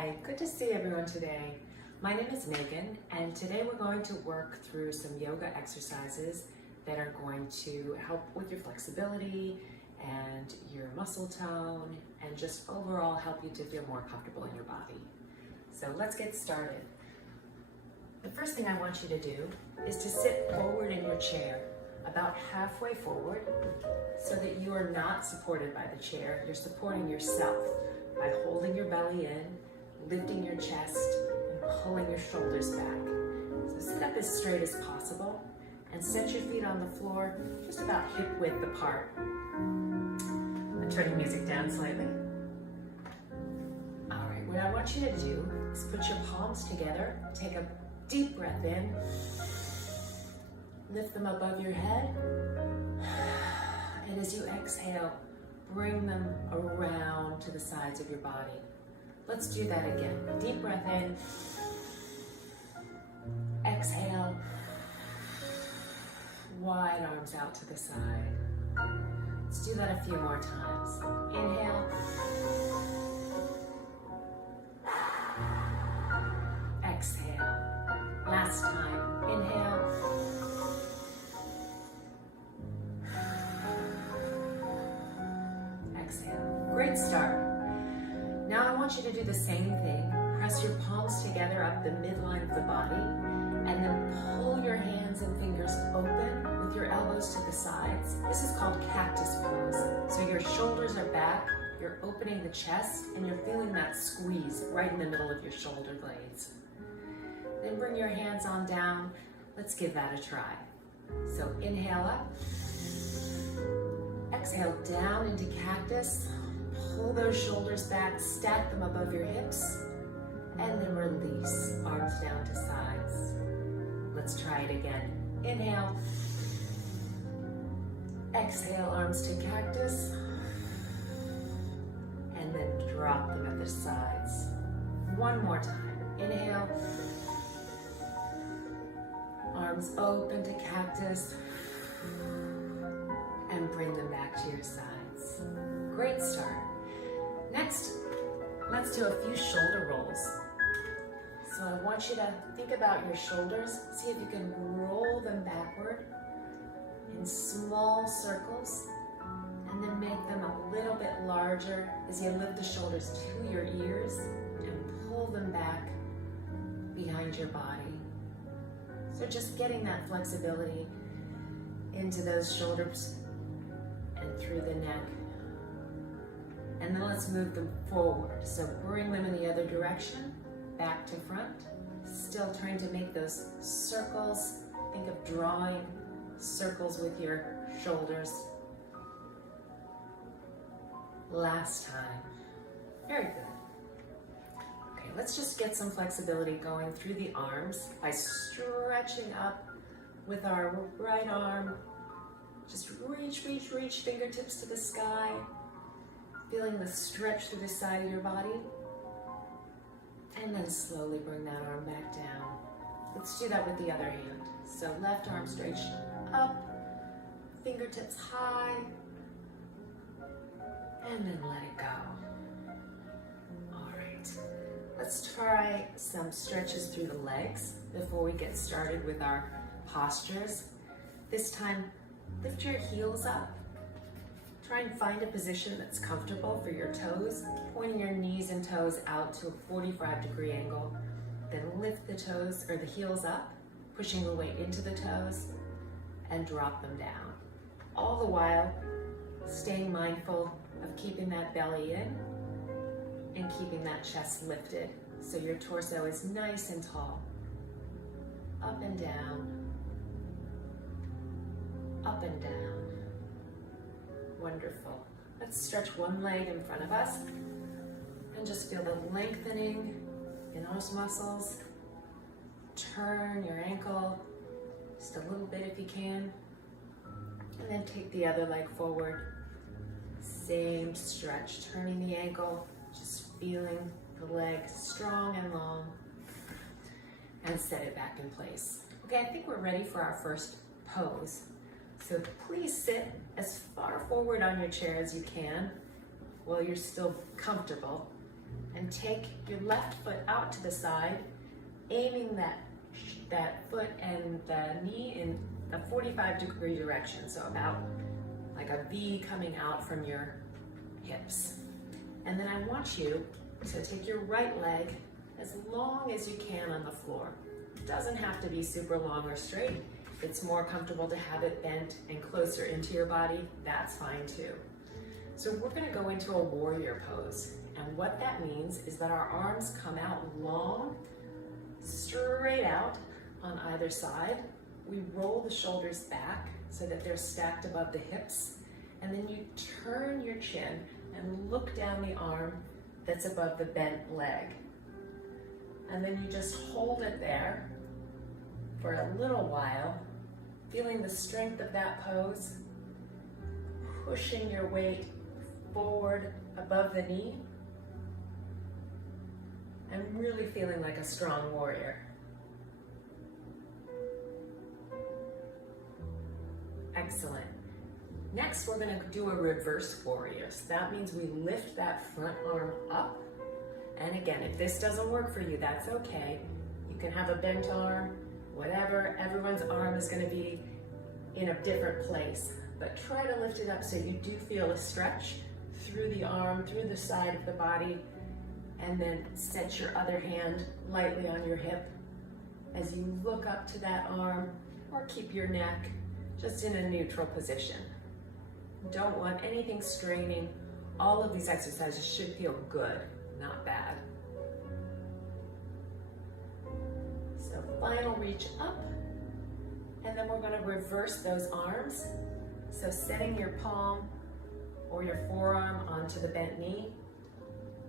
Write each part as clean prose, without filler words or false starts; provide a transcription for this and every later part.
Hi, good to see everyone today. My name is Megan, and today we're going to work through some yoga exercises that are going to help with your flexibility and your muscle tone and just overall help you to feel more comfortable in your body. So let's get started. The first thing I want you to do is to sit forward in your chair, about halfway forward, so that you are not supported by the chair. You're supporting yourself by holding your belly in, lifting your chest, and pulling your shoulders back. So sit up as straight as possible and set your feet on the floor just about hip width apart. I'm turning music down slightly. All right, what I want you to do is put your palms together, take a deep breath in, lift them above your head, and as you exhale, bring them around to the sides of your body. Let's do that again. Deep breath in, exhale, wide arms out to the side. Let's do that a few more times. Inhale, exhale. Last time, inhale, exhale. Great start. Now I want you to do the same thing. Press your palms together up the midline of the body and then pull your hands and fingers open with your elbows to the sides. This is called cactus pose. So your shoulders are back, you're opening the chest, and you're feeling that squeeze right in the middle of your shoulder blades. Then bring your hands on down. Let's give that a try. So inhale up, exhale down into cactus. Pull those shoulders back, stack them above your hips, and then release, arms down to sides. Let's try it again. Inhale, exhale, arms to cactus, and then drop them at the sides. One more time. Inhale, arms open to cactus, and bring them back to your sides. Great start. Next, let's do a few shoulder rolls. So I want you to think about your shoulders. See if you can roll them backward in small circles, and then make them a little bit larger as you lift the shoulders to your ears and pull them back behind your body. So just getting that flexibility into those shoulders and through the neck. And then let's move them forward. So bring them in the other direction, back to front. Still trying to make those circles. Think of drawing circles with your shoulders. Last time. Very good. Okay, let's just get some flexibility going through the arms by stretching up with our right arm. Just reach, reach, reach, fingertips to the sky. Feeling the stretch through the side of your body. And then slowly bring that arm back down. Let's do that with the other hand. So left arm stretched up, fingertips high, and then let it go. All right, let's try some stretches through the legs before we get started with our postures. This time, lift your heels up. Try and find a position that's comfortable for your toes, pointing your knees and toes out to a 45-degree angle. Then lift the toes or the heels up, pushing the weight into the toes, and drop them down. All the while, staying mindful of keeping that belly in and keeping that chest lifted so your torso is nice and tall. Up and down, up and down. Wonderful. Let's stretch one leg in front of us and just feel the lengthening in those muscles. Turn your ankle just a little bit if you can, and then take the other leg forward. Same stretch, turning the ankle, just feeling the leg strong and long, and set it back in place. Okay, I think we're ready for our first pose. So please sit as far forward on your chair as you can while you're still comfortable. And take your left foot out to the side, aiming that foot and the knee in a 45-degree direction. So about like a V coming out from your hips. And then I want you to take your right leg as long as you can on the floor. It doesn't have to be super long or straight. If it's more comfortable to have it bent and closer into your body, that's fine too. So we're gonna go into a warrior pose. And what that means is that our arms come out long, straight out on either side. We roll the shoulders back so that they're stacked above the hips. And then you turn your chin and look down the arm that's above the bent leg. And then you just hold it there for a little while, feeling the strength of that pose, pushing your weight forward above the knee, and really feeling like a strong warrior. Excellent. Next, we're gonna do a reverse warrior. So that means we lift that front arm up. And again, if this doesn't work for you, that's okay. You can have a bent arm, whatever. Everyone's arm is gonna be in a different place. But try to lift it up so you do feel a stretch through the arm, through the side of the body, and then set your other hand lightly on your hip as you look up to that arm, or keep your neck just in a neutral position. Don't want anything straining. All of these exercises should feel good, not bad. So final reach up, and then we're gonna reverse those arms. So setting your palm or your forearm onto the bent knee,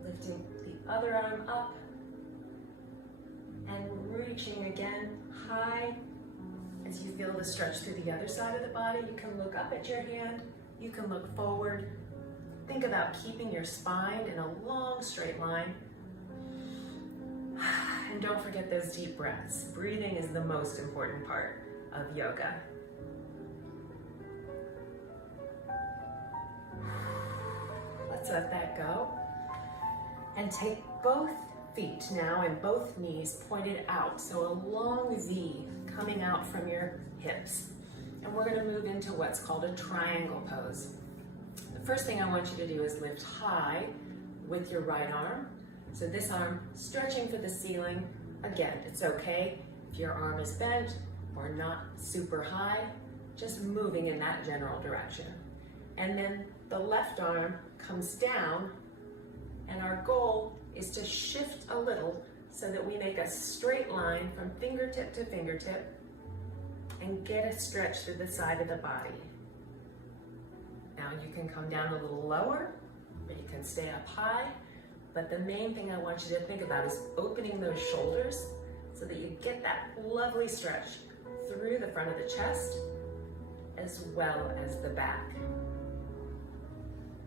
lifting the other arm up, and reaching again high. As you feel the stretch through the other side of the body, you can look up at your hand, you can look forward. Think about keeping your spine in a long straight line. And don't forget those deep breaths. Breathing is the most important part of yoga. Let's let that go. And take both feet now and both knees pointed out. So a long V coming out from your hips. And we're gonna move into what's called a triangle pose. The first thing I want you to do is lift high with your right arm. So this arm stretching for the ceiling. Again, it's okay if your arm is bent or not super high, just moving in that general direction. And then the left arm comes down, and our goal is to shift a little so that we make a straight line from fingertip to fingertip and get a stretch through the side of the body. Now you can come down a little lower, or you can stay up high, but the main thing I want you to think about is opening those shoulders so that you get that lovely stretch through the front of the chest as well as the back.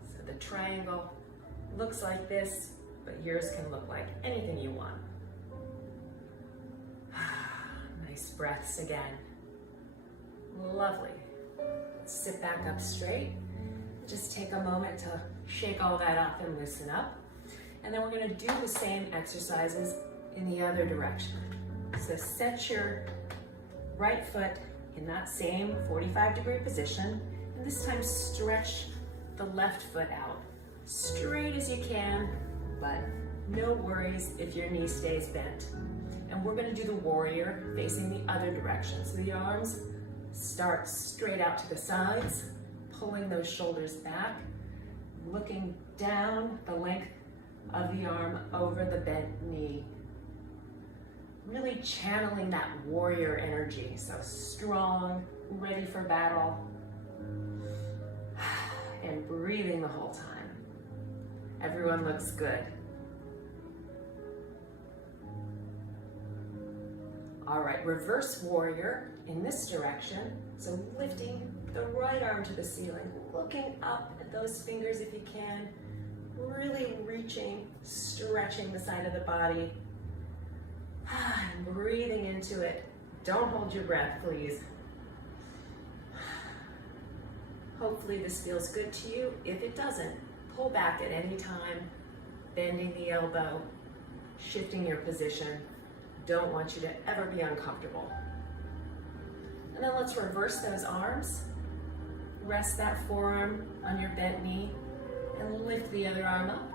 So the triangle looks like this, but yours can look like anything you want. Nice breaths again. Lovely. Sit back up straight. Just take a moment to shake all that off and loosen up. And then we're gonna do the same exercises in the other direction. So set your right foot in that same 45-degree position, and this time stretch the left foot out. Straight as you can, but no worries if your knee stays bent. And we're gonna do the warrior facing the other direction. So the arms start straight out to the sides, pulling those shoulders back, looking down the length of the arm over the bent knee. Really channeling that warrior energy. So strong, ready for battle, and breathing the whole time. Everyone looks good. All right, reverse warrior in this direction. So lifting the right arm to the ceiling, looking up at those fingers if you can, really reaching, stretching the side of the body, and breathing into it. Don't hold your breath, please. Hopefully this feels good to you. If it doesn't, pull back at any time. bending the elbow, shifting your position. Don't want you to ever be uncomfortable. And then let's reverse those arms. Rest that forearm on your bent knee and lift the other arm up.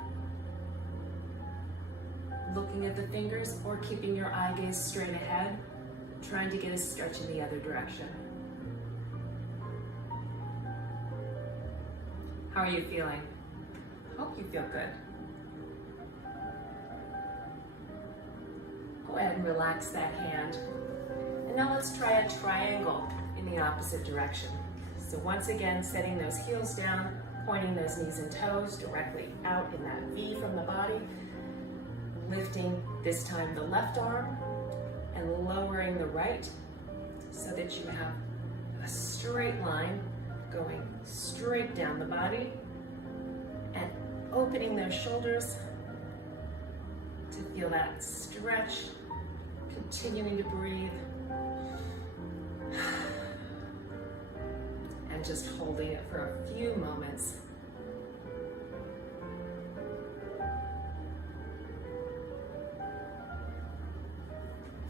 Looking at the fingers or keeping your eye gaze straight ahead, trying to get a stretch in the other direction. How are you feeling? Hope you feel good. Go ahead and relax that hand. And now let's try a triangle in the opposite direction. So once again, setting those heels down, pointing those knees and toes directly out in that V from the body, lifting this time the left arm and lowering the right so that you have a straight line going straight down the body and opening those shoulders to feel that stretch, continuing to breathe and just holding it for a few moments.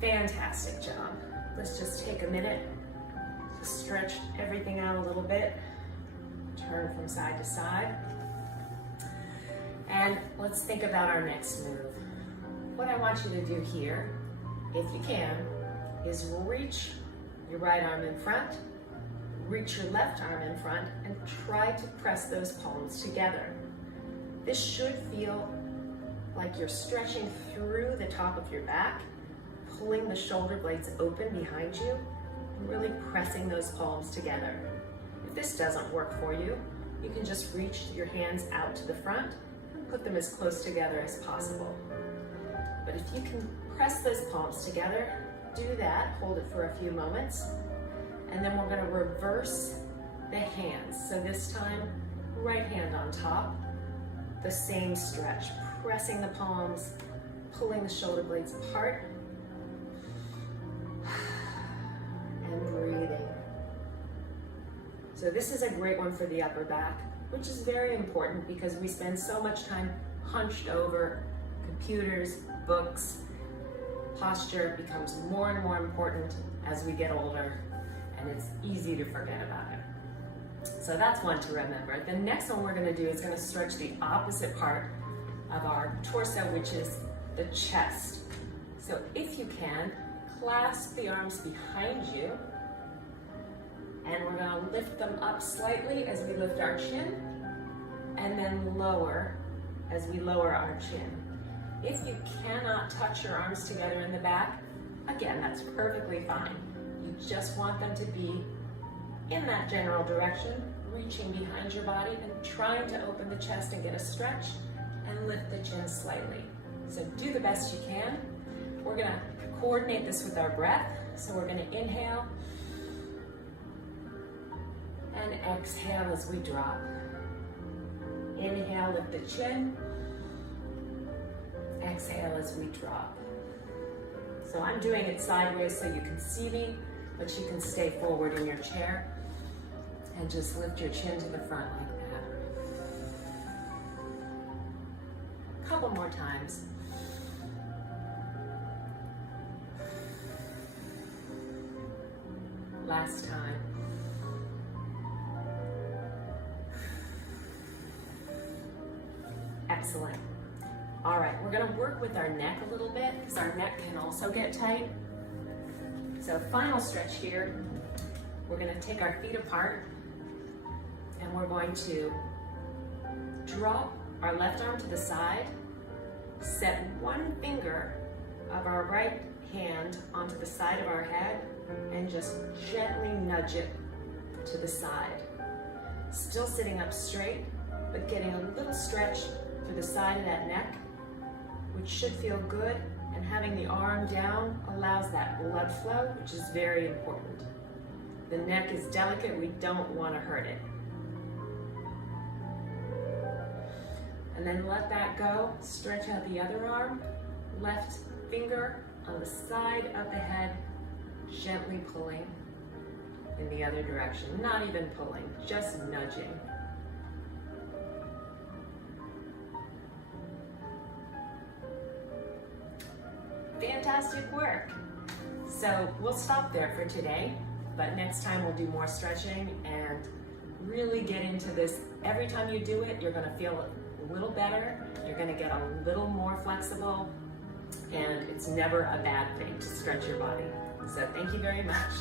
Fantastic job. Let's just take a minute to stretch everything out a little bit. Turn from side to side. And let's think about our next move. What I want you to do here, if you can, is reach your right arm in front, reach your left arm in front, and try to press those palms together. This should feel like you're stretching through the top of your back, pulling the shoulder blades open behind you, and really pressing those palms together. If this doesn't work for you, you can just reach your hands out to the front and put them as close together as possible. But if you can press those palms together, do that, hold it for a few moments, and then we're going to reverse the hands. So this time, right hand on top, the same stretch, pressing the palms, pulling the shoulder blades apart, and breathing. So this is a great one for the upper back, which is very important because we spend so much time hunched over computers, books. Posture becomes more and more important as we get older, and it's easy to forget about it. So that's one to remember. The next one we're going to do is going to stretch the opposite part of our torso, which is the chest. So if you can, clasp the arms behind you, and we're going to lift them up slightly as we lift our chin, and then lower as we lower our chin. If you cannot touch your arms together in the back, again, that's perfectly fine. You just want them to be in that general direction, reaching behind your body and trying to open the chest and get a stretch and lift the chin slightly. So do the best you can. We're gonna coordinate this with our breath. So we're gonna inhale and exhale as we drop. Inhale, lift the chin. Exhale as we drop. So I'm doing it sideways so you can see me, but you can stay forward in your chair and just lift your chin to the front like that. A couple more times. Last time. Excellent. All right, we're gonna work with our neck a little bit because our neck can also get tight. So final stretch here, we're gonna take our feet apart and we're going to drop our left arm to the side, set one finger of our right hand onto the side of our head and just gently nudge it to the side. Still sitting up straight, but getting a little stretch through the side of that neck, which should feel good, and having the arm down allows that blood flow, which is very important. The neck is delicate, we don't want to hurt it. And then let that go, stretch out the other arm, left finger on the side of the head, gently pulling in the other direction, not even pulling, just nudging. fantastic work. So we'll stop there for today, but next time we'll do more stretching and really get into this. Every time you do it, you're gonna feel a little better, you're gonna get a little more flexible, and it's never a bad thing to stretch your body. So thank you very much.